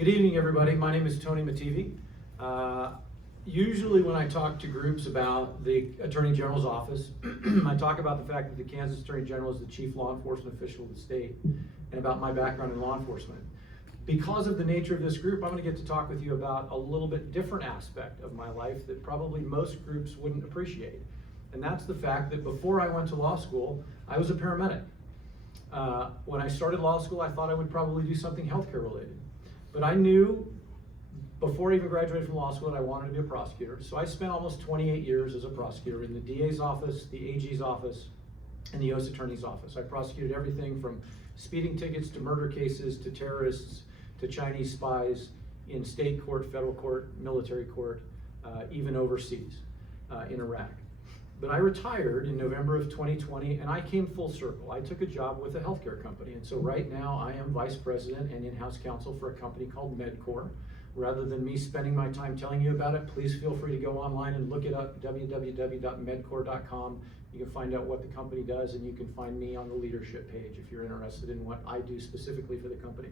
Good evening, everybody. My name is Tony Mativi. Usually when I talk to groups about the Attorney General's office, I talk about the fact that the Kansas Attorney General is the chief law enforcement official of the state and about my background in law enforcement. Because of the nature of this group, I'm going to get to talk with you about a little bit different aspect of my life that probably most groups wouldn't appreciate. And that's the fact that before I went to law school, I was a paramedic. When I started law school, I thought I would probably do something healthcare related. But I knew before I even graduated from law school that I wanted to be a prosecutor. So I spent almost 28 years as a prosecutor in the DA's office, the AG's office, and the U.S. Attorney's office. I prosecuted everything from speeding tickets to murder cases to terrorists to Chinese spies in state court, federal court, military court, even overseas in Iraq. But I retired in November of 2020 and I came full circle. I took a job with a healthcare company. And so right now I am vice president and in-house counsel for a company called MedCore. Rather than me spending my time telling you about it, please feel free to go online and look it up, www.medcore.com. You can find out what the company does and you can find me on the leadership page if you're interested in what I do specifically for the company.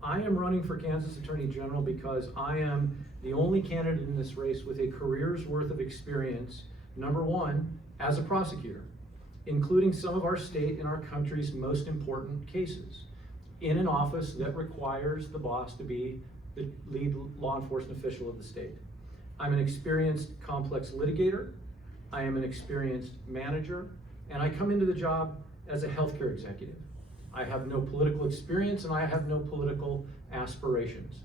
I am running for Kansas Attorney General because I am the only candidate in this race with a career's worth of experience, number one, as a prosecutor, including some of our state and our country's most important cases, in an office that requires the boss to be the lead law enforcement official of the state. I'm an experienced complex litigator, I am an experienced manager, and I come into the job as a healthcare executive. I have no political experience and I have no political aspirations.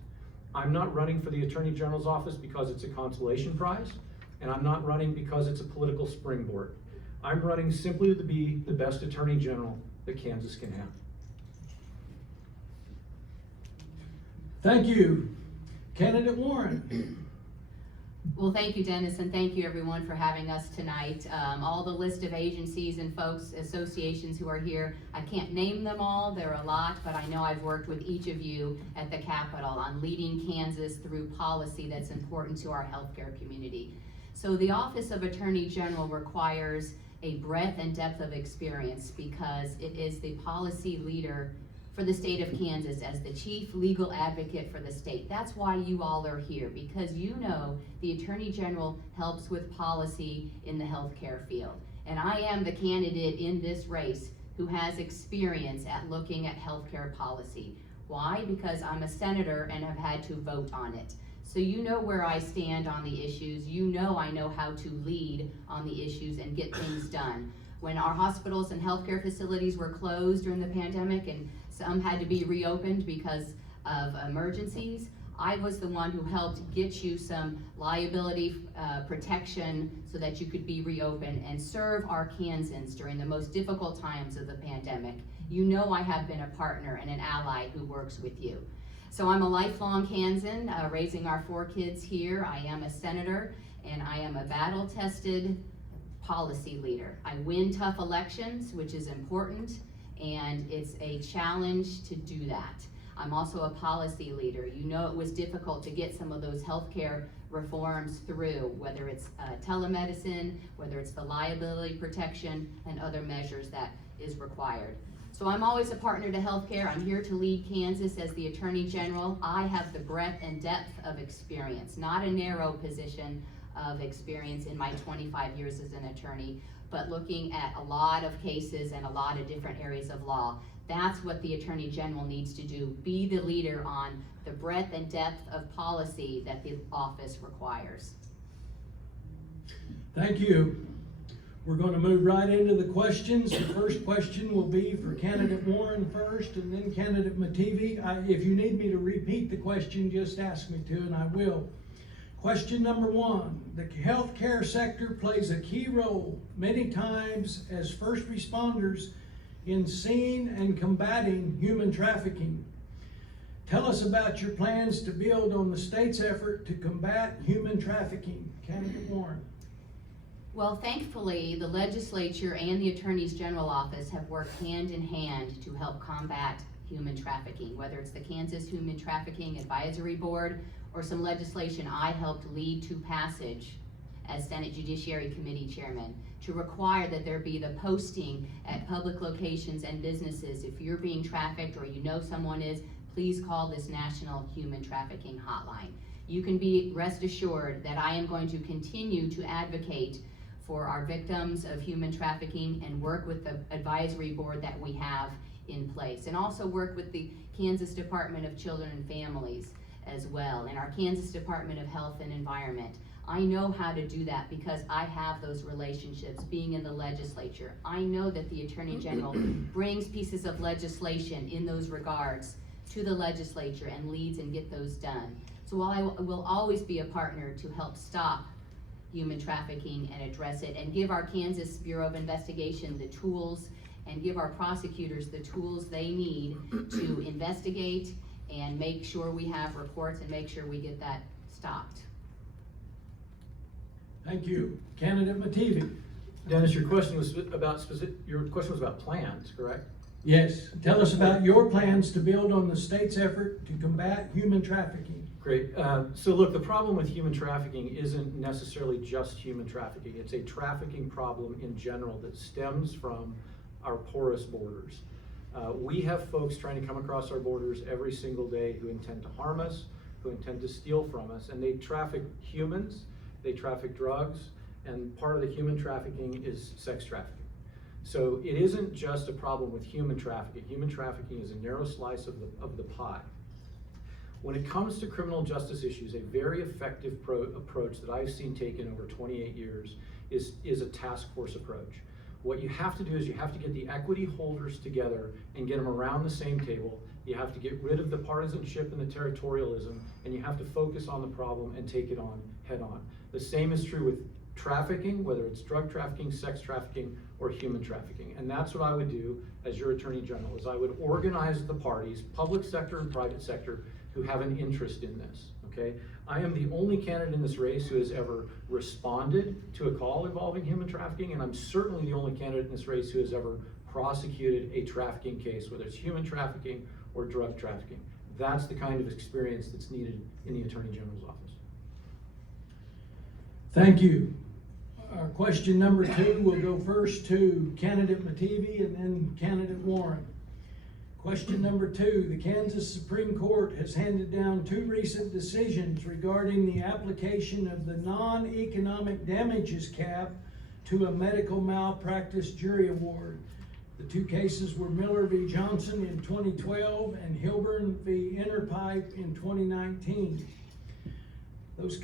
I'm not running for the Attorney General's office because it's a consolation prize, and I'm not running because it's a political springboard. I'm running simply to be the best Attorney General that Kansas can have. Thank you. Candidate Warren. Well, thank you, Dennis, and thank you everyone for having us tonight. All the list of agencies and folks, associations who are here, I can't name them all, there are a lot, but I know I've worked with each of you at the Capitol on leading Kansas through policy that's important to our healthcare community. So the Office of Attorney General requires a breadth and depth of experience because it is the policy leader for the state of Kansas as the chief legal advocate for the state. That's why you all are here, because you know the Attorney General helps with policy in the healthcare field. And I am the candidate in this race who has experience at looking at healthcare policy. Why? Because I'm a senator and have had to vote on it. So you know where I stand on the issues. You know I know how to lead on the issues and get things done. When our hospitals and healthcare facilities were closed during the pandemic and some had to be reopened because of emergencies, I was the one who helped get you some liability protection so that you could be reopened and serve our Kansans during the most difficult times of the pandemic. You know I have been a partner and an ally who works with you. So I'm a lifelong Kansan, raising our 4 kids here. I am a senator and I am a battle-tested policy leader. I win tough elections, which is important, and it's a challenge to do that. I'm also a policy leader. You know it was difficult to get some of those healthcare reforms through, whether it's telemedicine, whether it's the liability protection, and other measures that is required. So I'm always a partner to healthcare. I'm here to lead Kansas as the Attorney General. I have the breadth and depth of experience, not a narrow position of experience in my 25 years as an attorney, but looking at a lot of cases and a lot of different areas of law. That's what the Attorney General needs to do, be the leader on the breadth and depth of policy that the office requires. Thank you. We're going to move right into the questions. The first question will be for Candidate Warren first and then Candidate Mativi. If you need me to repeat the question, just ask me to and I will. Question number 1, the healthcare sector plays a key role many times as first responders in seeing and combating human trafficking. Tell us about your plans to build on the state's effort to combat human trafficking. Candidate Warren. Well, thankfully, the legislature and the Attorney General's office have worked hand in hand to help combat human trafficking, whether it's the Kansas Human Trafficking Advisory Board or some legislation I helped lead to passage as Senate Judiciary Committee Chairman to require that there be the posting at public locations and businesses. If you're being trafficked or you know someone is, please call this National Human Trafficking Hotline. You can be rest assured that I am going to continue to advocate for our victims of human trafficking and work with the advisory board that we have in place, and also work with the Kansas Department of Children and Families as well, and our Kansas Department of Health and Environment. I know how to do that because I have those relationships being in the legislature. I know that the Attorney General brings pieces of legislation in those regards to the legislature and leads and get those done. So while I will always be a partner to help stop human trafficking and address it, and give our Kansas Bureau of Investigation the tools and give our prosecutors the tools they need to investigate and make sure we have reports and make sure we get that stopped. Thank you. Candidate Mativi. Dennis, your question was about plans, correct? Yes, tell us about your plans to build on the state's effort to combat human trafficking. Great. So look, the problem with human trafficking isn't necessarily just human trafficking. It's a trafficking problem in general that stems from our porous borders. We have folks trying to come across our borders every single day who intend to harm us, who intend to steal from us, and they traffic humans, they traffic drugs, and part of the human trafficking is sex trafficking. So it isn't just a problem with human trafficking. Human trafficking is a narrow slice of the pie. When it comes to criminal justice issues, a very effective approach that I've seen taken over 28 years is a task force approach. What you have to do is you have to get the equity holders together and get them around the same table. You have to get rid of the partisanship and the territorialism, and you have to focus on the problem and take it on head on. The same is true with trafficking, whether it's drug trafficking, sex trafficking, or human trafficking. And that's what I would do as your Attorney General, is I would organize the parties, public sector and private sector, who have an interest in this, okay? I am the only candidate in this race who has ever responded to a call involving human trafficking, and I'm certainly the only candidate in this race who has ever prosecuted a trafficking case, whether it's human trafficking or drug trafficking. That's the kind of experience that's needed in the Attorney General's office. Thank you. Our question number 2 will go first to candidate Mativi and then candidate Warren. Question number 2, the Kansas Supreme Court has handed down 2 recent decisions regarding the application of the non-economic damages cap to a medical malpractice jury award. The 2 cases were Miller v. Johnson in 2012 and Hilburn v. Interpipe in 2019. Both those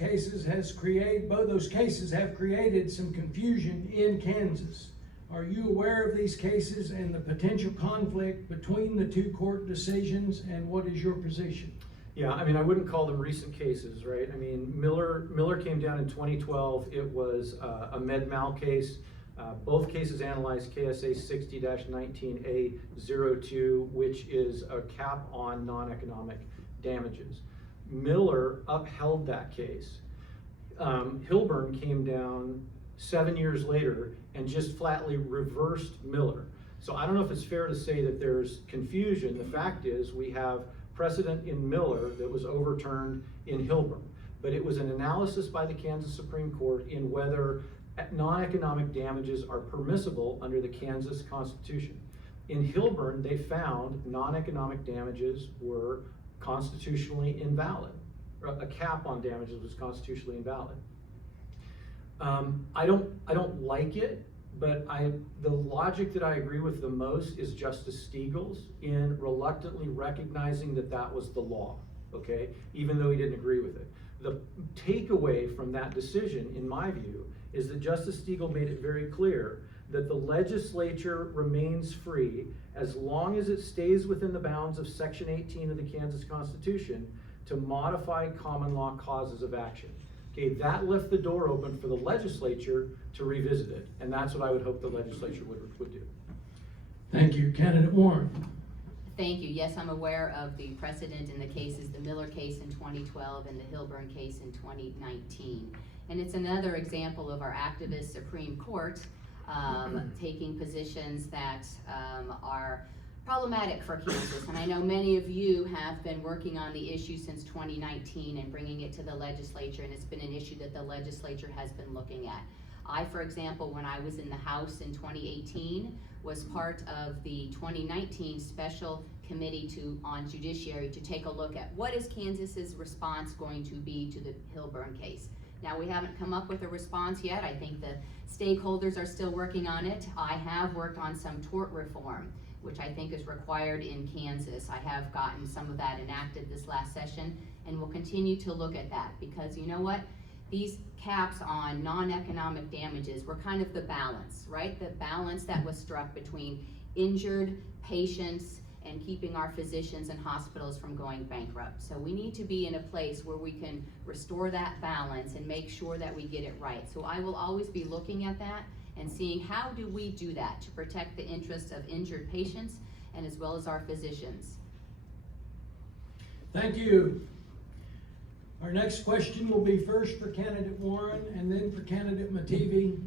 cases have created some confusion in Kansas. Are you aware of these cases and the potential conflict between the 2 court decisions, and what is your position? Yeah, I mean, I wouldn't call them recent cases, right? I mean, Miller came down in 2012. It was a med mal case. Both cases analyzed KSA 60-19A02, which is a cap on non-economic damages. Miller upheld that case. Hilburn came down 7 years later and just flatly reversed Miller. So I don't know if it's fair to say that there's confusion. The fact is we have precedent in Miller that was overturned in Hilburn, but it was an analysis by the Kansas Supreme Court in whether non-economic damages are permissible under the Kansas Constitution. In Hilburn, they found non-economic damages were constitutionally invalid. A cap on damages was constitutionally invalid. I don't like it, but the logic that I agree with the most is Justice Steagall's in reluctantly recognizing that that was the law, okay, even though he didn't agree with it. The takeaway from that decision, in my view, is that Justice Steagall made it very clear that the legislature remains free as long as it stays within the bounds of Section 18 of the Kansas Constitution to modify common law causes of action. Okay, that left the door open for the legislature to revisit it, and that's what I would hope the legislature would do. Thank you. Candidate Warren. Thank you. Yes, I'm aware of the precedent in the cases, the Miller case in 2012 and the Hilburn case in 2019. And it's another example of our activist Supreme Court taking positions that are problematic for Kansas. And I know many of you have been working on the issue since 2019 and bringing it to the legislature, and it's been an issue that the legislature has been looking at. I, for example, when I was in the House in 2018, was part of the 2019 Special committee on judiciary to take a look at what is Kansas's response going to be to the Hilburn case. Now, we haven't come up with a response yet. I think the stakeholders are still working on it. I have worked on some tort reform, which I think is required in Kansas. I have gotten some of that enacted this last session, and we'll continue to look at that, because you know what? These caps on non-economic damages were kind of the balance, right? The balance that was struck between injured patients and keeping our physicians and hospitals from going bankrupt. So we need to be in a place where we can restore that balance and make sure that we get it right. So I will always be looking at that and seeing how do we do that to protect the interests of injured patients and as well as our physicians. Thank you. Our next question will be first for candidate Warren and then for candidate Mativi.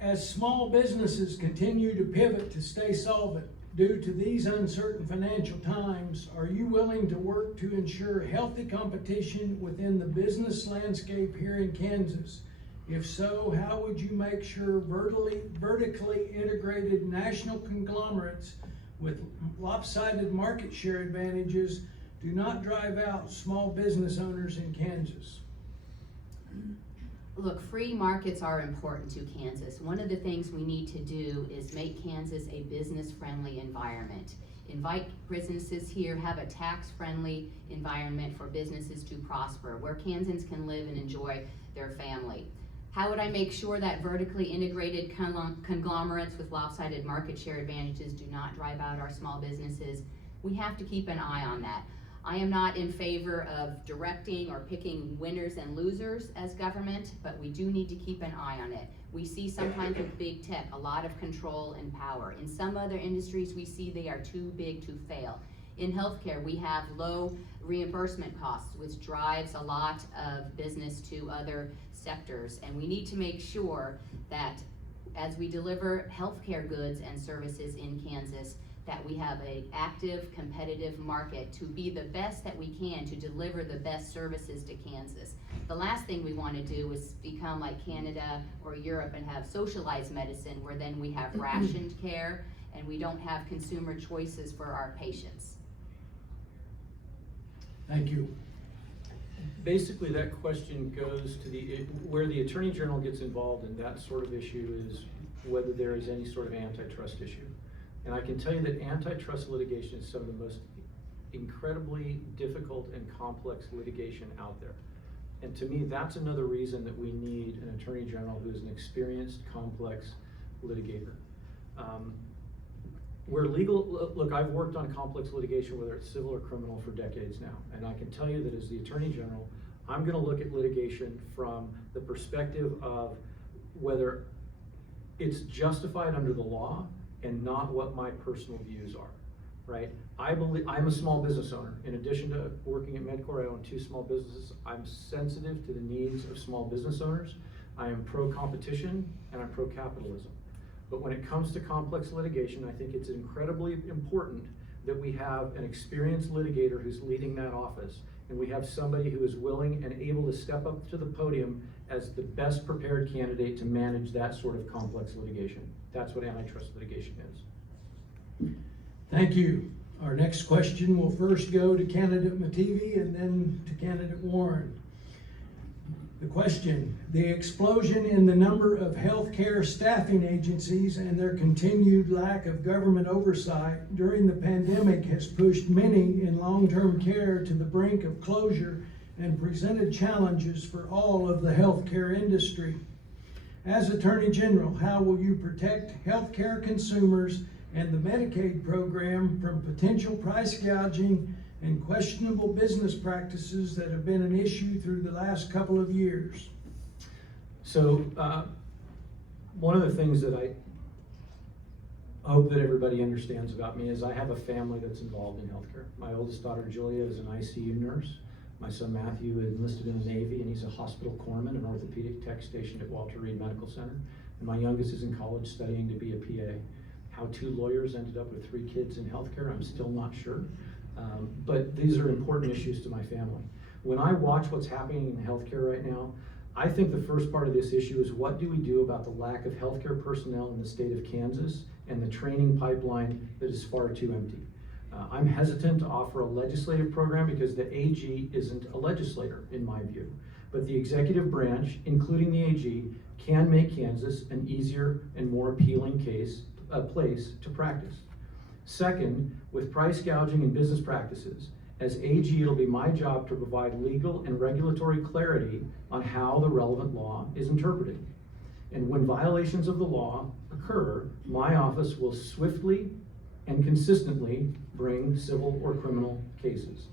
As small businesses continue to pivot to stay solvent due to these uncertain financial times, are you willing to work to ensure healthy competition within the business landscape here in Kansas? If so, how would you make sure vertically integrated national conglomerates with lopsided market share advantages do not drive out small business owners in Kansas? Look, free markets are important to Kansas. One of the things we need to do is make Kansas a business-friendly environment. Invite businesses here, have a tax-friendly environment for businesses to prosper, where Kansans can live and enjoy their family. How would I make sure that vertically integrated conglomerates with lopsided market share advantages do not drive out our small businesses? We have to keep an eye on that. I am not in favor of directing or picking winners and losers as government, but we do need to keep an eye on it. We see sometimes with big tech a lot of control and power. In some other industries, we see they are too big to fail. In healthcare, we have low reimbursement costs, which drives a lot of business to other sectors. And we need to make sure that as we deliver healthcare goods and services in Kansas, that we have an active, competitive market to be the best that we can to deliver the best services to Kansas. The last thing we want to do is become like Canada or Europe and have socialized medicine, where then we have rationed care and we don't have consumer choices for our patients. Thank you. Basically, that question goes to where the Attorney General gets involved in that sort of issue is whether there is any sort of antitrust issue. And I can tell you that antitrust litigation is some of the most incredibly difficult and complex litigation out there. And to me, that's another reason that we need an Attorney General who is an experienced, complex litigator. Look, I've worked on complex litigation, whether it's civil or criminal, for decades now. And I can tell you that as the Attorney General, I'm gonna look at litigation from the perspective of whether it's justified under the law and not what my personal views are, right? I'm a small business owner. In addition to working at Medcore, I own 2 small businesses. I'm sensitive to the needs of small business owners. I am pro-competition and I'm pro-capitalism. But when it comes to complex litigation, I think it's incredibly important that we have an experienced litigator who's leading that office, and we have somebody who is willing and able to step up to the podium as the best prepared candidate to manage that sort of complex litigation. That's what antitrust litigation is. Thank you. Our next question will first go to candidate Mativi and then to candidate Warren. The question: the explosion in the number of healthcare staffing agencies and their continued lack of government oversight during the pandemic has pushed many in long-term care to the brink of closure and presented challenges for all of the healthcare industry. As Attorney General, how will you protect healthcare consumers and the Medicaid program from potential price gouging and questionable business practices that have been an issue through the last couple of years? So, one of the things that I hope that everybody understands about me is I have a family that's involved in healthcare. My oldest daughter, Julia, is an ICU nurse. My son, Matthew, enlisted in the Navy, and he's a hospital corpsman, an orthopedic tech stationed at Walter Reed Medical Center. And my youngest is in college studying to be a PA. How 2 lawyers ended up with 3 kids in healthcare, I'm still not sure. But these are important issues to my family. When I watch what's happening in healthcare right now, I think the first part of this issue is what do we do about the lack of healthcare personnel in the state of Kansas and the training pipeline that is far too empty. I'm hesitant to offer a legislative program because the AG isn't a legislator, in my view. But the executive branch, including the AG, can make Kansas an easier and more appealing place to practice. Second, with price gouging and business practices, as AG, it'll be my job to provide legal and regulatory clarity on how the relevant law is interpreted. And when violations of the law occur, my office will swiftly and consistently bring civil or criminal cases.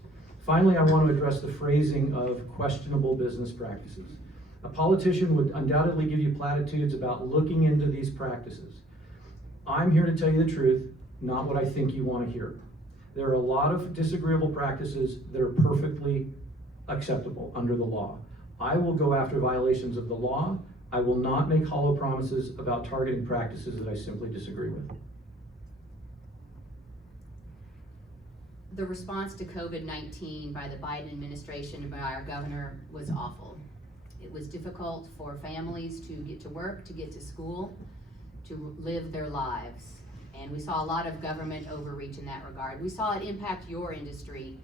Finally, I want to address the phrasing of questionable business practices. A politician would undoubtedly give you platitudes about looking into these practices. I'm here to tell you the truth, not what I think you want to hear. There are a lot of disagreeable practices that are perfectly acceptable under the law. I will go after violations of the law. I will not make hollow promises about targeting practices that I simply disagree with. The response to COVID-19 by the Biden administration and by our governor was awful. It was difficult for families to get to work, to get to school, to live their lives. And we saw a lot of government overreach in that regard. We saw it impact your industry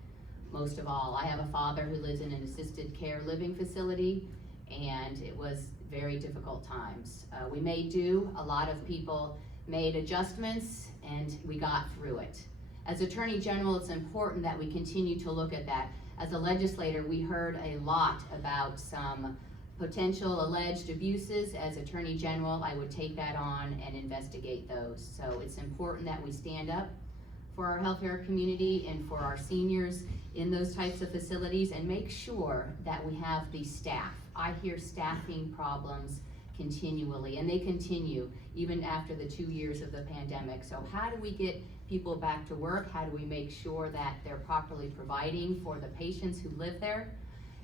most of all. I have a father who lives in an assisted care living facility, and it was very difficult times. We made do. A lot of people made adjustments, and we got through it. As Attorney General, it's important that we continue to look at that. As a legislator, we heard a lot about some potential alleged abuses. As Attorney General, I would take that on and investigate those. So it's important that we stand up for our healthcare community and for our seniors in those types of facilities and make sure that we have the staff. I hear staffing problems continually, and they continue even after the 2 years of the pandemic. So how do we get people back to work? How do we make sure that they're properly providing for the patients who live there?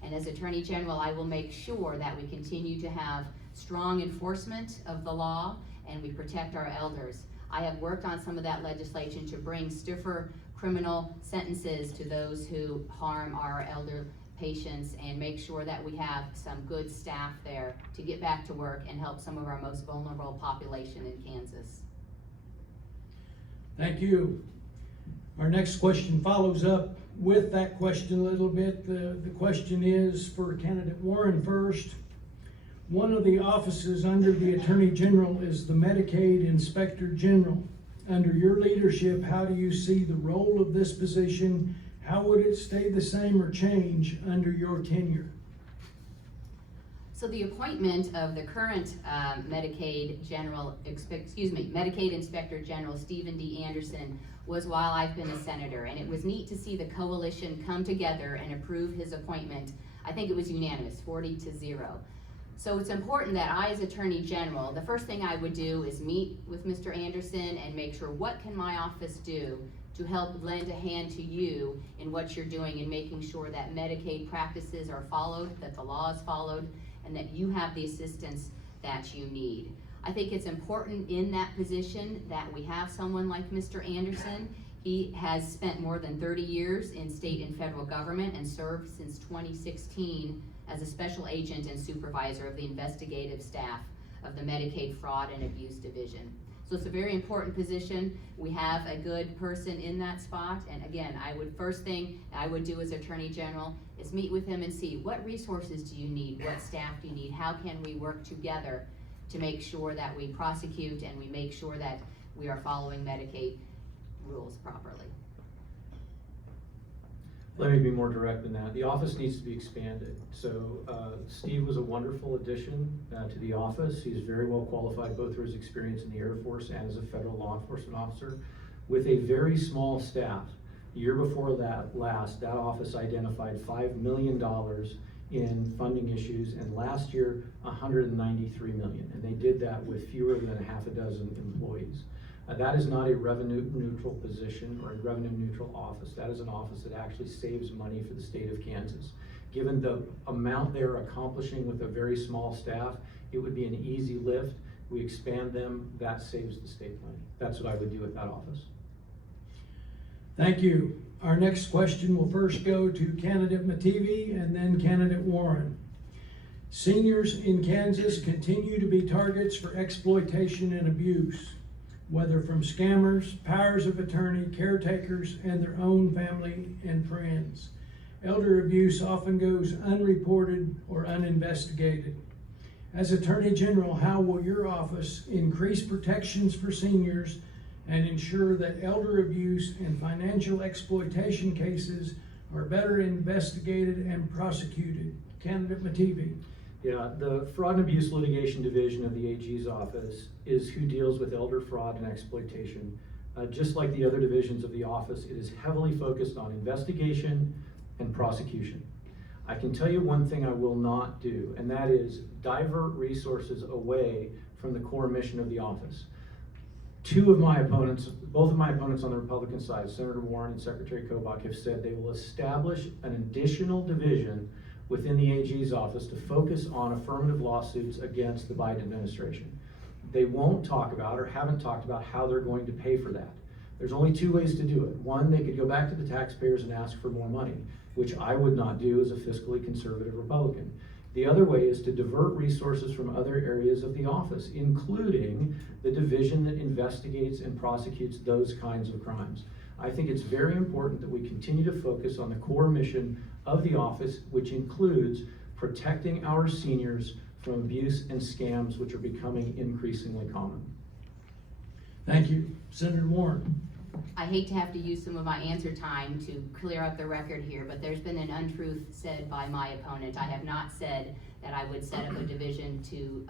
And as Attorney General, I will make sure that we continue to have strong enforcement of the law and we protect our elders. I have worked on some of that legislation to bring stiffer criminal sentences to those who harm our elder patients and make sure that we have some good staff there to get back to work and help some of our most vulnerable population in Kansas. Thank you. Our next question follows up with that question a little bit. The question is for candidate Warren first. One of the offices under the Attorney General is the Medicaid Inspector General. Under your leadership, how do you see the role of this position? How would it stay the same or change under your tenure? So the appointment of the current Medicaid Inspector General Stephen D. Anderson was while I've been a senator, and it was neat to see the coalition come together and approve his appointment. I think it was unanimous, 40-0. So it's important that I, as Attorney General, the first thing I would do is meet with Mr. Anderson and make sure what can my office do to help lend a hand to you in what you're doing and making sure that Medicaid practices are followed, that the law is followed, and that you have the assistance that you need. I think it's important in that position that we have someone like Mr. Anderson. He has spent more than 30 years in state and federal government and served since 2016 as a special agent and supervisor of the investigative staff of the Medicaid Fraud and Abuse Division. So it's a very important position. We have a good person in that spot. And again, first thing I would do as Attorney General is meet with him and see what resources do you need, what staff do you need, how can we work together to make sure that we prosecute and we make sure that we are following Medicaid rules properly. Let me be more direct than that. The office needs to be expanded. So Steve was a wonderful addition to the office. He's very well qualified both for his experience in the Air Force and as a federal law enforcement officer with a very small staff. The year before that office identified $5 million in funding issues, and last year $193 million, and they did that with fewer than half a dozen employees. That is not a revenue neutral position or a revenue neutral office. That is an office that actually saves money for the state of Kansas. Given the amount they're accomplishing with a very small staff, it would be an easy lift. We expand them, that saves the state money. That's what I would do with that office. Thank you. Our next question will first go to candidate Mativi and then candidate Warren. Seniors in Kansas continue to be targets for exploitation and abuse. whether from scammers, powers of attorney, caretakers, and their own family and friends. Elder abuse often goes unreported or uninvestigated. As Attorney General, how will your office increase protections for seniors and ensure that elder abuse and financial exploitation cases are better investigated and prosecuted? Candidate Mativi. Yeah, the Fraud and Abuse Litigation Division of the AG's office is who deals with elder fraud and exploitation. Just like the other divisions of the office, it is heavily focused on investigation and prosecution. I can tell you one thing I will not do, and that is divert resources away from the core mission of the office. Both of my opponents on the Republican side, Senator Warren and Secretary Kobach, have said they will establish an additional division within the AG's office to focus on affirmative lawsuits against the Biden administration. They won't talk about or haven't talked about how they're going to pay for that. There's only two ways to do it. One, they could go back to the taxpayers and ask for more money, which I would not do as a fiscally conservative Republican. The other way is to divert resources from other areas of the office, including the division that investigates and prosecutes those kinds of crimes. I think it's very important that we continue to focus on the core mission of the office, which includes protecting our seniors from abuse and scams, which are becoming increasingly common. Thank you. Senator Warren. I hate to have to use some of my answer time to clear up the record here, but there's been an untruth said by my opponent. I have not said that I would set up a division to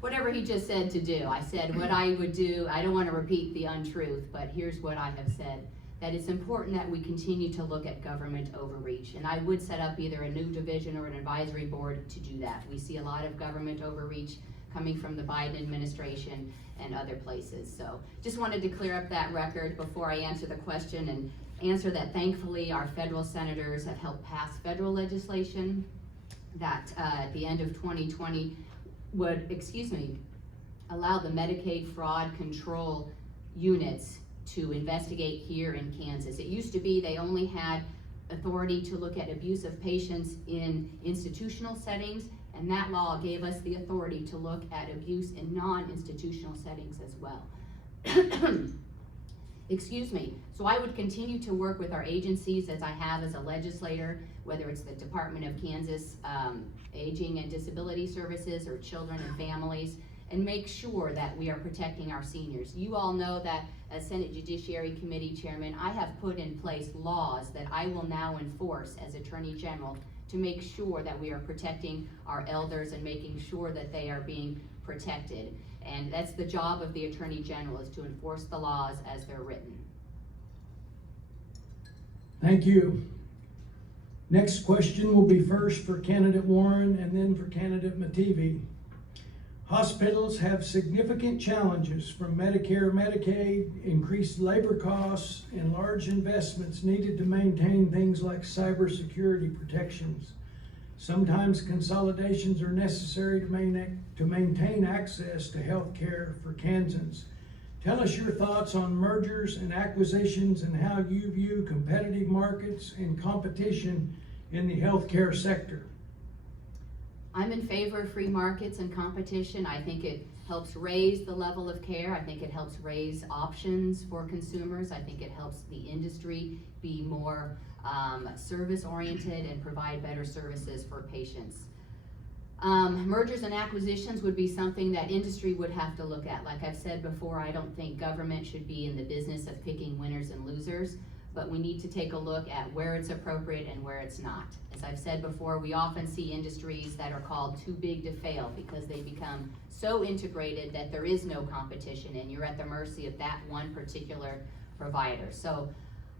whatever he just said to do. I said what I would do. I don't want to repeat the untruth, but here's what I have said. That it's important that we continue to look at government overreach. And I would set up either a new division or an advisory board to do that. We see a lot of government overreach coming from the Biden administration and other places. So just wanted to clear up that record before I answer the question and answer that thankfully our federal senators have helped pass federal legislation that at the end of 2020 would, allow the Medicaid fraud control units to investigate here in Kansas. It used to be they only had authority to look at abuse of patients in institutional settings, and that law gave us the authority to look at abuse in non-institutional settings as well. So I would continue to work with our agencies as I have as a legislator, whether it's the Department of Kansas Aging and Disability Services or Children and Families, and make sure that we are protecting our seniors. You all know that as Senate Judiciary Committee Chairman, I have put in place laws that I will now enforce as Attorney General to make sure that we are protecting our elders and making sure that they are being protected. And that's the job of the Attorney General, is to enforce the laws as they're written. Thank you. Next question will be first for candidate Warren and then for candidate Mativi. Hospitals have significant challenges from Medicare, Medicaid, increased labor costs, and large investments needed to maintain things like cybersecurity protections. Sometimes consolidations are necessary to maintain access to health care for Kansans. Tell us your thoughts on mergers and acquisitions and how you view competitive markets and competition in the healthcare sector. I'm in favor of free markets and competition. I think it helps raise the level of care. I think it helps raise options for consumers. I think it helps the industry be more service-oriented and provide better services for patients. Mergers and acquisitions would be something that industry would have to look at. Like I've said before, I don't think government should be in the business of picking winners and losers, but we need to take a look at where it's appropriate and where it's not. As I've said before, we often see industries that are called too big to fail because they become so integrated that there is no competition and you're at the mercy of that one particular provider. So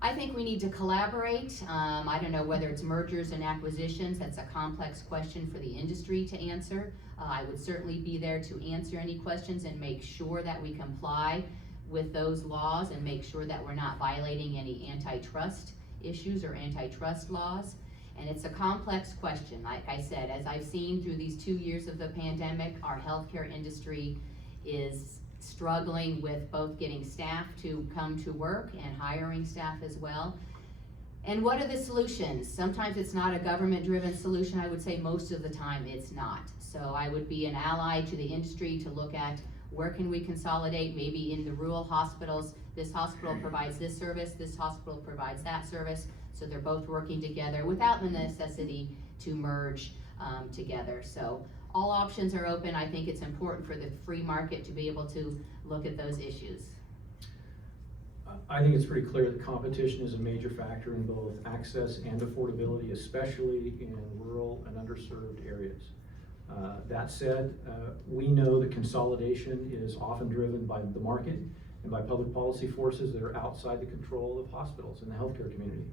I think we need to collaborate. I don't know whether it's mergers and acquisitions. That's a complex question for the industry to answer. I would certainly be there to answer any questions and make sure that we comply with those laws and make sure that we're not violating any antitrust issues or antitrust laws. And it's a complex question. Like I said, as I've seen through these 2 years of the pandemic, our healthcare industry is struggling with both getting staff to come to work and hiring staff as well. And what are the solutions? Sometimes it's not a government-driven solution. I would say most of the time it's not. So I would be an ally to the industry to look at where can we consolidate, maybe in the rural hospitals, this hospital provides this service, this hospital provides that service, so they're both working together without the necessity to merge together. So all options are open. I think it's important for the free market to be able to look at those issues. I think it's pretty clear that competition is a major factor in both access and affordability, especially in rural and underserved areas. That said, we know that consolidation is often driven by the market and by public policy forces that are outside the control of hospitals and the healthcare community.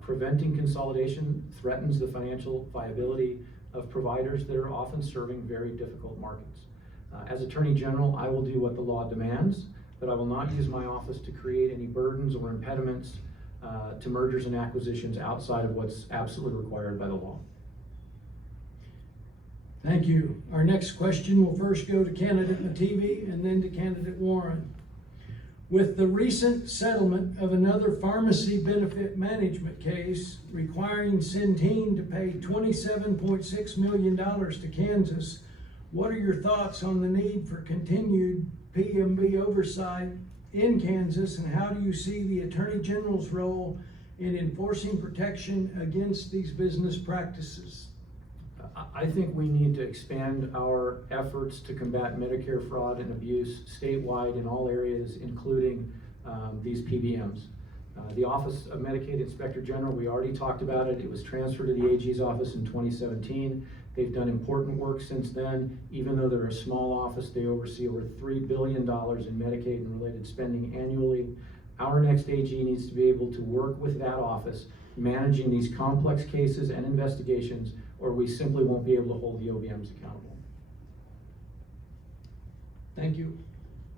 Preventing consolidation threatens the financial viability of providers that are often serving very difficult markets. As Attorney General, I will do what the law demands, but I will not use my office to create any burdens or impediments to mergers and acquisitions outside of what's absolutely required by the law. Thank you. Our next question will first go to candidate Mativi and then to candidate Warren. With the recent settlement of another pharmacy benefit management case requiring Centene to pay $27.6 million to Kansas, what are your thoughts on the need for continued PMB oversight in Kansas, and how do you see the Attorney General's role in enforcing protection against these business practices? I think we need to expand our efforts to combat Medicare fraud and abuse statewide in all areas, including these PBMs. The Office of Medicaid Inspector General, we already talked about it. It was transferred to the AG's office in 2017. They've done important work since then. Even though they're a small office, they oversee over $3 billion in Medicaid and related spending annually. Our next AG needs to be able to work with that office, managing these complex cases and investigations, or we simply won't be able to hold the OBMs accountable. Thank you.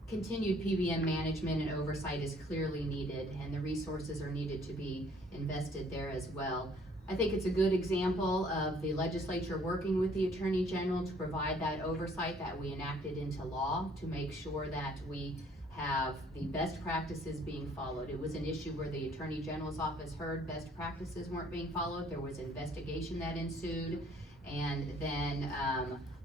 Continued PBM management and oversight is clearly needed, and the resources are needed to be invested there as well. I think it's a good example of the legislature working with the Attorney General to provide that oversight that we enacted into law to make sure that we have the best practices being followed. It was an issue where the Attorney General's office heard best practices weren't being followed. There was investigation that ensued, and then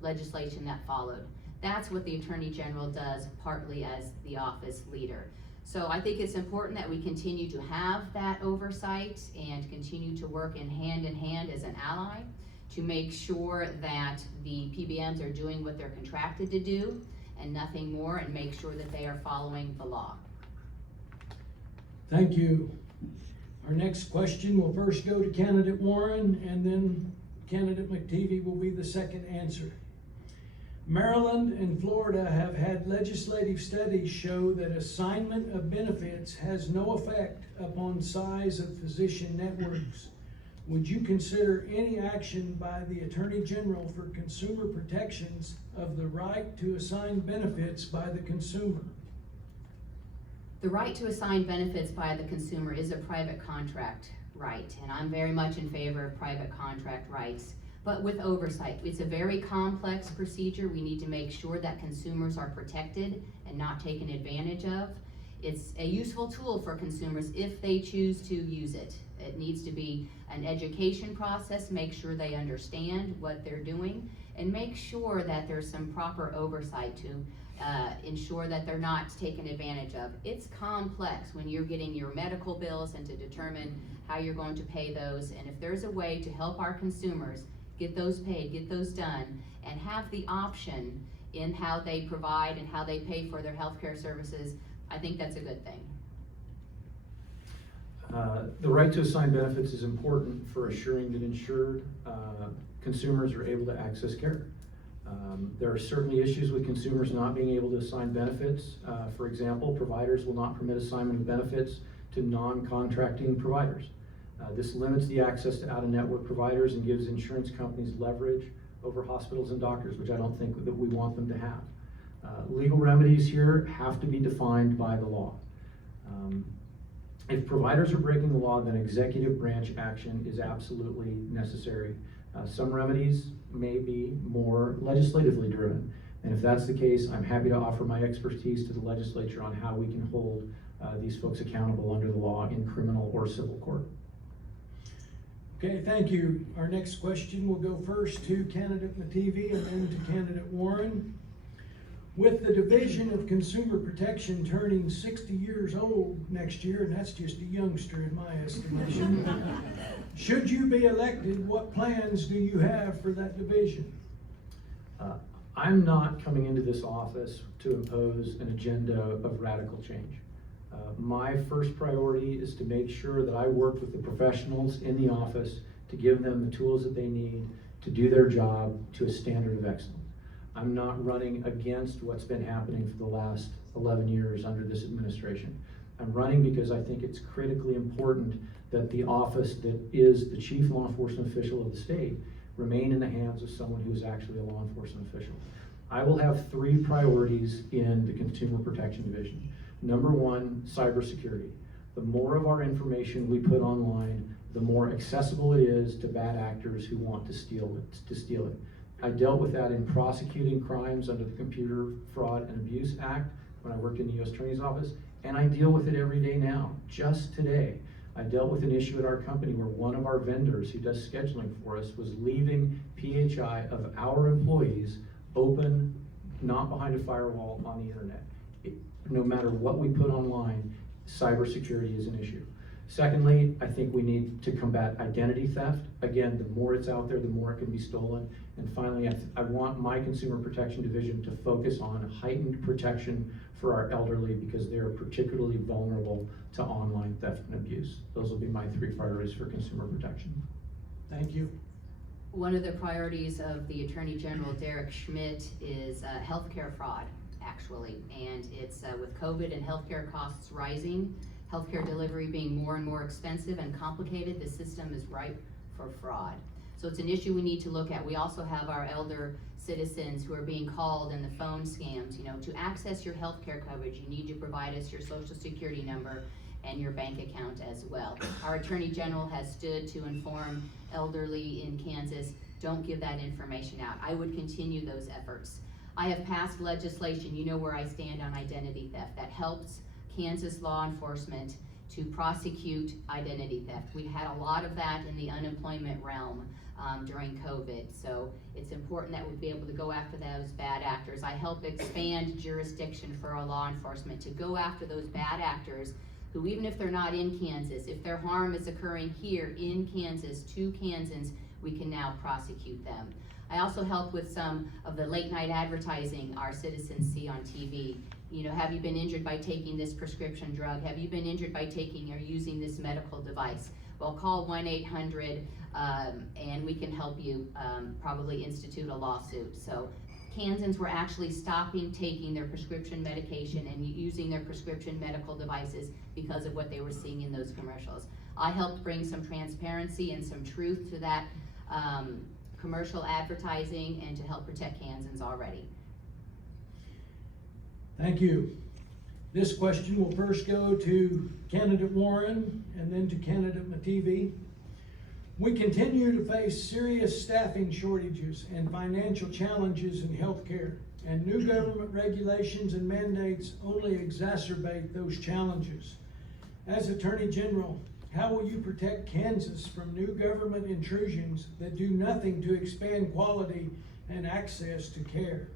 legislation that followed. That's what the Attorney General does partly as the office leader. So I think it's important that we continue to have that oversight and continue to work in hand as an ally to make sure that the PBMs are doing what they're contracted to do and nothing more, and make sure that they are following the law. Thank you. Our next question will first go to candidate Warren, and then candidate McTeevee will be the second answer. Maryland and Florida have had legislative studies show that assignment of benefits has no effect upon size of physician networks. Would you consider any action by the Attorney General for consumer protections of the right to assign benefits by the consumer? The right to assign benefits by the consumer is a private contract right, and I'm very much in favor of private contract rights, but with oversight. It's a very complex procedure. We need to make sure that consumers are protected and not taken advantage of. It's a useful tool for consumers if they choose to use it. It needs to be an education process, make sure they understand what they're doing, and make sure that there's some proper oversight to ensure that they're not taken advantage of. It's complex when you're getting your medical bills and to determine how you're going to pay those, and if there's a way to help our consumers get those paid, get those done, and have the option in how they provide and how they pay for their healthcare services, I think that's a good thing. The right to assign benefits is important for assuring that insured consumers are able to access care. There are certainly issues with consumers not being able to assign benefits. For example, providers will not permit assignment of benefits to non-contracting providers. This limits the access to out-of-network providers and gives insurance companies leverage over hospitals and doctors, which I don't think that we want them to have. Legal remedies here have to be defined by the law. If providers are breaking the law, then executive branch action is absolutely necessary. Some remedies may be more legislatively driven, and if that's the case, I'm happy to offer my expertise to the legislature on how we can hold these folks accountable under the law in criminal or civil court. Okay, thank you. Our next question will go first to candidate Mativi and then to candidate Warren. With the Division of Consumer Protection turning 60 years old next year, and that's just a youngster in my estimation, should you be elected, what plans do you have for that division? I'm not coming into this office to impose an agenda of radical change. My first priority is to make sure that I work with the professionals in the office to give them the tools that they need to do their job to a standard of excellence. I'm not running against what's been happening for the last 11 years under this administration. I'm running because I think it's critically important that the office that is the chief law enforcement official of the state remain in the hands of someone who is actually a law enforcement official. I will have 3 priorities in the Consumer Protection Division. Number 1, cybersecurity. The more of our information we put online, the more accessible it is to bad actors who want to steal it. I dealt with that in prosecuting crimes under the Computer Fraud and Abuse Act when I worked in the U.S. Attorney's Office, and I deal with it every day now. Just today, I dealt with an issue at our company where one of our vendors who does scheduling for us was leaving PHI of our employees open, not behind a firewall on the internet. No matter what we put online, cybersecurity is an issue. Secondly, I think we need to combat identity theft. Again, the more it's out there, the more it can be stolen. And finally, I want my Consumer Protection Division to focus on heightened protection for our elderly because they are particularly vulnerable to online theft and abuse. Those will be my 3 priorities for consumer protection. Thank you. One of the priorities of the Attorney General, Derek Schmidt, is healthcare fraud, actually. And it's with COVID and healthcare costs rising, healthcare delivery being more and more expensive and complicated, the system is ripe for fraud. So it's an issue we need to look at. We also have our elder citizens who are being called and the phone scams. You know, to access your healthcare coverage, you need to provide us your social security number and your bank account as well. Our Attorney General has stood to inform elderly in Kansas, don't give that information out. I would continue those efforts. I have passed legislation, you know where I stand on identity theft, that helps Kansas law enforcement to prosecute identity theft. We had a lot of that in the unemployment realm during COVID, so it's important that we be able to go after those bad actors. I help expand jurisdiction for our law enforcement to go after those bad actors who, even if they're not in Kansas, if their harm is occurring here in Kansas to Kansans, we can now prosecute them. I also help with some of the late night advertising our citizens see on TV. You know, have you been injured by taking this prescription drug? Have you been injured by taking or using this medical device? Well, call 1-800 and we can help you probably institute a lawsuit. So Kansans were actually stopping taking their prescription medication and using their prescription medical devices because of what they were seeing in those commercials. I helped bring some transparency and some truth to that commercial advertising and to help protect Kansans already. Thank you. This question will first go to candidate Warren and then to candidate Mativi. We continue to face serious staffing shortages and financial challenges in healthcare, and new government regulations and mandates only exacerbate those challenges. As Attorney General, how will you protect Kansas from new government intrusions that do nothing to expand quality and access to care?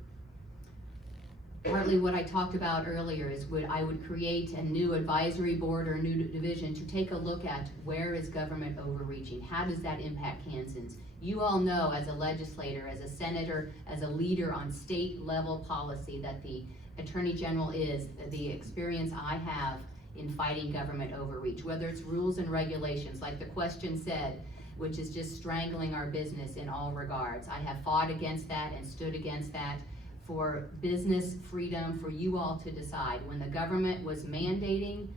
Partly what I talked about earlier is I would create a new advisory board or a new division to take a look at where is government overreaching, how does that impact Kansans. You all know as a legislator, as a senator, as a leader on state level policy that the Attorney General is the experience I have in fighting government overreach, whether it's rules and regulations like the question said, which is just strangling our business in all regards. I have fought against that and stood against that for business freedom, for you all to decide. When the government was mandating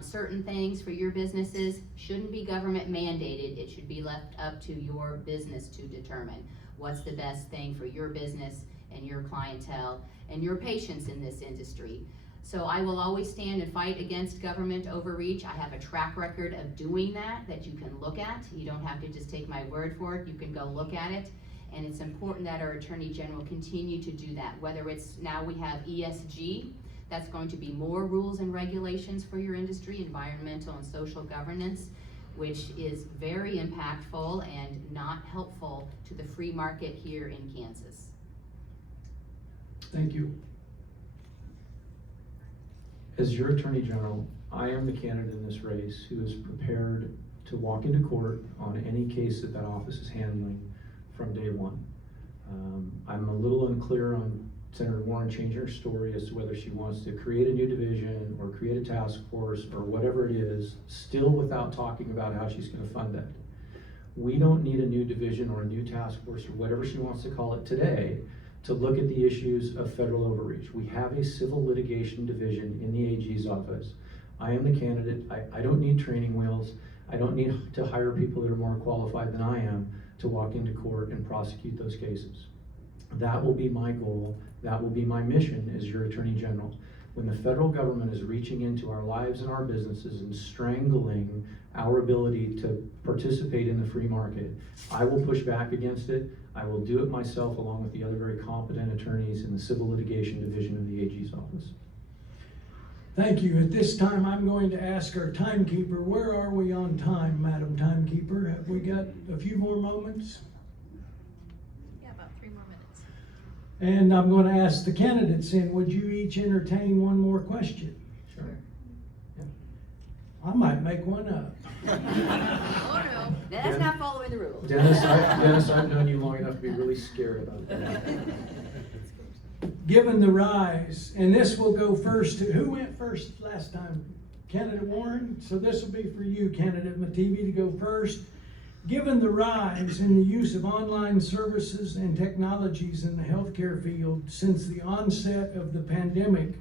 certain things for your businesses, shouldn't be government mandated, it should be left up to your business to determine what's the best thing for your business and your clientele and your patients in this industry. So I will always stand and fight against government overreach. I have a track record of doing that you can look at. You don't have to just take my word for it, you can go look at it. And it's important that our Attorney General continue to do that, whether it's now we have ESG, that's going to be more rules and regulations for your industry, environmental and social governance, which is very impactful and not helpful to the free market here in Kansas. Thank you. As your Attorney General, I am the candidate in this race who is prepared to walk into court on any case that office is handling from day one. I'm a little unclear on Senator Warren changing her story as to whether she wants to create a new division or create a task force or whatever it is, still without talking about how she's going to fund that. We don't need a new division or a new task force or whatever she wants to call it today to look at the issues of federal overreach. We have a civil litigation division in the AG's office. I am the candidate. I don't need training wheels. I don't need to hire people that are more qualified than I am to walk into court and prosecute those cases. That will be my goal. That will be my mission as your Attorney General. When the federal government is reaching into our lives and our businesses and strangling our ability to participate in the free market, I will push back against it. I will do it myself along with the other very competent attorneys in the Civil Litigation Division of the AG's office. Thank you. At this time, I'm going to ask our timekeeper, where are we on time, Madam Timekeeper? Have we got a few more moments? Yeah, about 3 more minutes. And I'm going to ask the candidates in, would you each entertain one more question? Sure. I might make one up. Oh, no. That's not following the rules. Dennis, I've known you long enough to be really scared about that. Given the rise, and this will go first to, who went first last time? Candidate Warren? So this will be for you, Candidate Mativi, to go first. Given the rise in the use of online services and technologies in the healthcare field since the onset of the pandemic,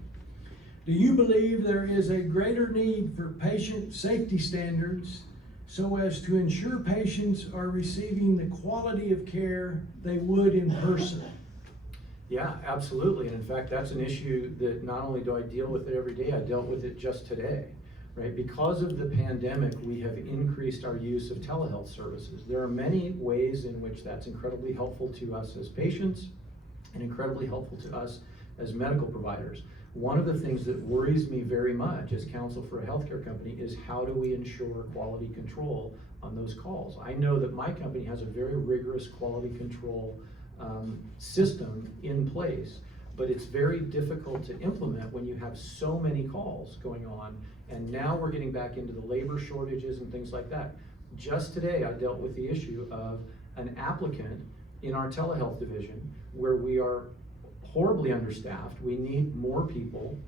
do you believe there is a greater need for patient safety standards so as to ensure patients are receiving the quality of care they would in person? Yeah, absolutely. And in fact, that's an issue that not only do I deal with it every day, I dealt with it just today, right? Because of the pandemic, we have increased our use of telehealth services. There are many ways in which that's incredibly helpful to us as patients and incredibly helpful to us as medical providers. One of the things that worries me very much as counsel for a healthcare company is how do we ensure quality control on those calls? I know that my company has a very rigorous quality control system in place, but it's very difficult to implement when you have so many calls going on. And now we're getting back into the labor shortages and things like that. Just today, I dealt with the issue of an applicant in our telehealth division where we are horribly understaffed. We need more people.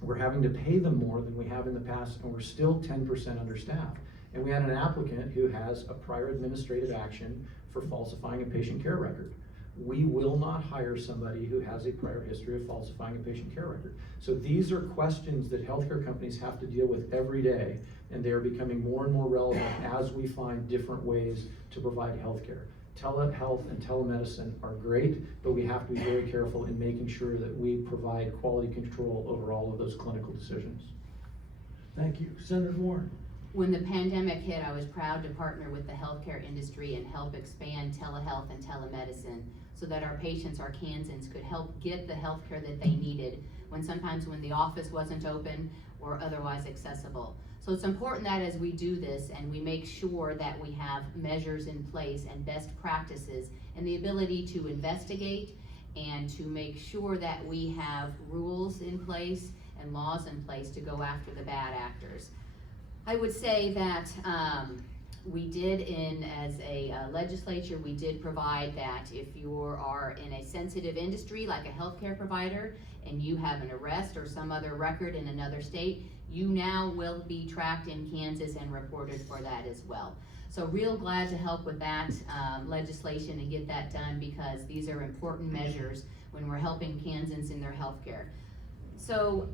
We're having to pay them more than we have in the past, and we're still 10% understaffed. And we had an applicant who has a prior administrative action for falsifying a patient care record. We will not hire somebody who has a prior history of falsifying a patient care record. So these are questions that healthcare companies have to deal with every day, and they are becoming more and more relevant as we find different ways to provide healthcare. Telehealth and telemedicine are great, but we have to be very careful in making sure that we provide quality control over all of those clinical decisions. Thank you. Senator Warren. When the pandemic hit, I was proud to partner with the healthcare industry and help expand telehealth and telemedicine so that our patients, our Kansans, could help get the healthcare that they needed when sometimes when the office wasn't open or otherwise accessible. So it's important that as we do this and we make sure that we have measures in place and best practices and the ability to investigate and to make sure that we have rules in place and laws in place to go after the bad actors. I would say that we did as a legislature, we did provide that if you are in a sensitive industry like a healthcare provider and you have an arrest or some other record in another state, you now will be tracked in Kansas and reported for that as well. So real glad to help with that legislation and get that done because these are important measures when we're helping Kansans in their healthcare. So,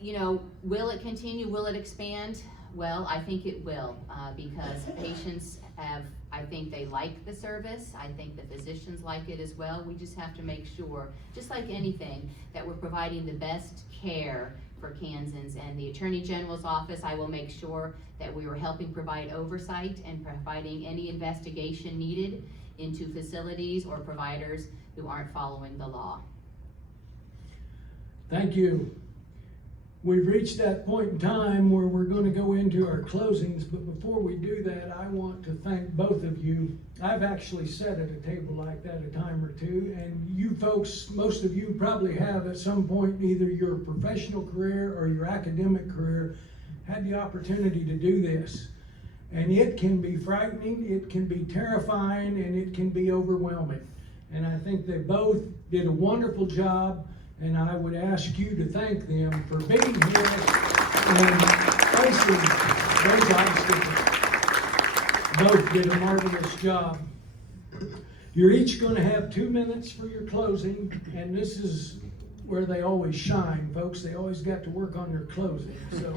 you know, will it continue? Will it expand? Well, I think it will because patients I think they like the service. I think the physicians like it as well. We just have to make sure, just like anything, that we're providing the best care for Kansans. And the Attorney General's office, I will make sure that we are helping provide oversight and providing any investigation needed into facilities or providers who aren't following the law. Thank you. We've reached that point in time where we're going to go into our closings, but before we do that, I want to thank both of you. I've actually sat at a table like that a time or two, and you folks, most of you probably have at some point, either your professional career or your academic career, had the opportunity to do this. And it can be frightening, it can be terrifying, and it can be overwhelming. And I think they both did a wonderful job. And I would ask you to thank them for being here and facing those obstacles. Both did a marvelous job. You're each going to have 2 minutes for your closing, and this is where they always shine, folks. They always got to work on their closing. So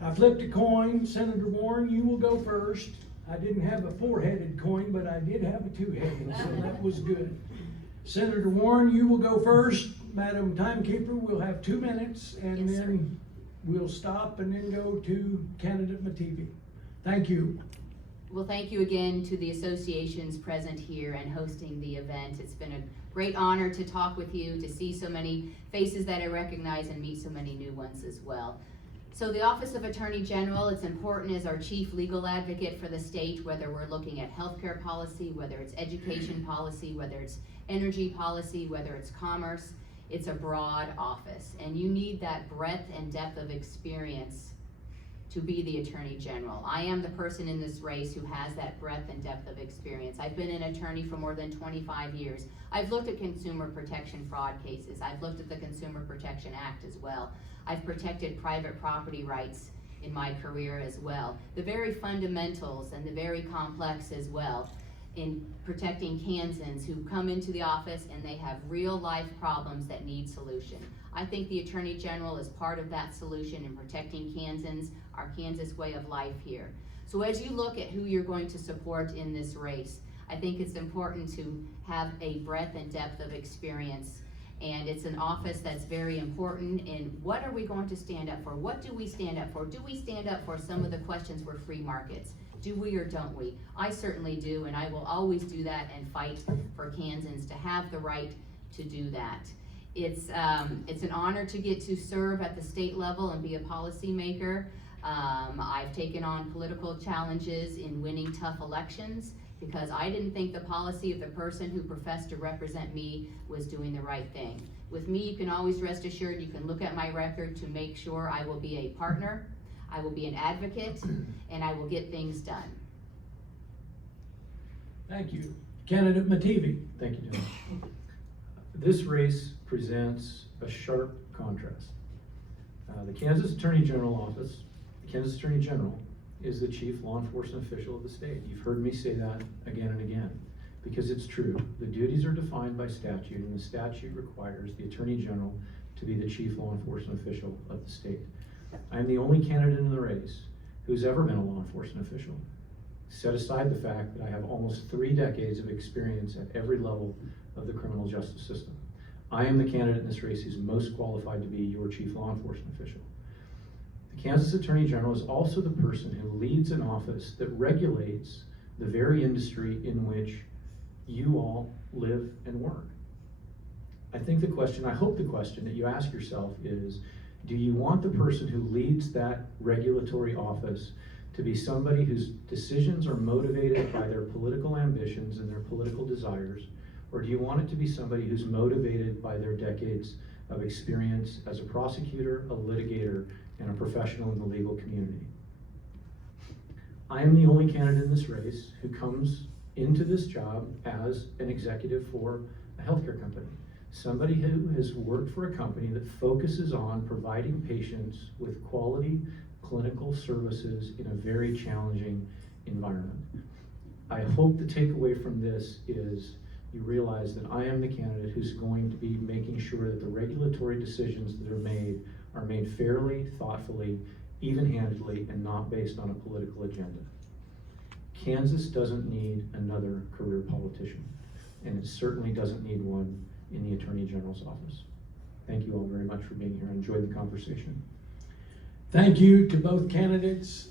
I flipped a coin. Senator Warren, you will go first. I didn't have a 4-headed coin, but I did have a 2-headed, so that was good. Senator Warren, you will go first. Madam Timekeeper, we'll have 2 minutes, and Yes, then we'll stop and then go to candidate Mativi. Thank you. Well, thank you again to the associations present here and hosting the event. It's been a great honor to talk with you, to see so many faces that I recognize and meet so many new ones as well. So the Office of Attorney General, it's important as our chief legal advocate for the state, whether we're looking at healthcare policy, whether it's education policy, whether it's energy policy, whether it's commerce. It's a broad office, and you need that breadth and depth of experience to be the Attorney General. I am the person in this race who has that breadth and depth of experience. I've been an attorney for more than 25 years. I've looked at consumer protection fraud cases. I've looked at the Consumer Protection Act as well. I've protected private property rights in my career as well. The very fundamentals and the very complex as well in protecting Kansans who come into the office and they have real life problems that need solution. I think the Attorney General is part of that solution in protecting Kansans, our Kansas way of life here. So as you look at who you're going to support in this race, I think it's important to have a breadth and depth of experience. And it's an office that's very important in what are we going to stand up for? What do we stand up for? Do we stand up for some of the questions for free markets? Do we or don't we? I certainly do, and I will always do that and fight for Kansans to have the right to do that. It's an honor to get to serve at the state level and be a policymaker. I've taken on political challenges in winning tough elections because I didn't think the policy of the person who professed to represent me was doing the right thing. With me, you can always rest assured you can look at my record to make sure I will be a partner, I will be an advocate, and I will get things done. Thank you. Candidate Mativi. Thank you, Dennis. This race presents a sharp contrast. The Kansas Attorney General Office, the Kansas Attorney General, is the chief law enforcement official of the state. You've heard me say that again and again, because it's true. The duties are defined by statute, and the statute requires the Attorney General to be the chief law enforcement official of the state. I am the only candidate in the race who's ever been a law enforcement official. Set aside the fact that I have almost 3 decades of experience at every level of the criminal justice system. I am the candidate in this race who's most qualified to be your chief law enforcement official. The Kansas Attorney General is also the person who leads an office that regulates the very industry in which you all live and work. I hope the question that you ask yourself is, do you want the person who leads that regulatory office to be somebody whose decisions are motivated by their political ambitions and their political desires, or do you want it to be somebody who's motivated by their decades of experience as a prosecutor, a litigator, and a professional in the legal community? I am the only candidate in this race who comes into this job as an executive for a healthcare company. Somebody who has worked for a company that focuses on providing patients with quality clinical services in a very challenging environment. I hope the takeaway from this is you realize that I am the candidate who's going to be making sure that the regulatory decisions that are made fairly, thoughtfully, even-handedly, and not based on a political agenda. Kansas doesn't need another career politician, and it certainly doesn't need one in the Attorney General's office. Thank you all very much for being here. I enjoyed the conversation. Thank you to both candidates.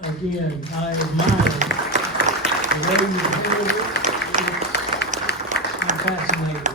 Again, I admire the way you handled it. It's fascinating.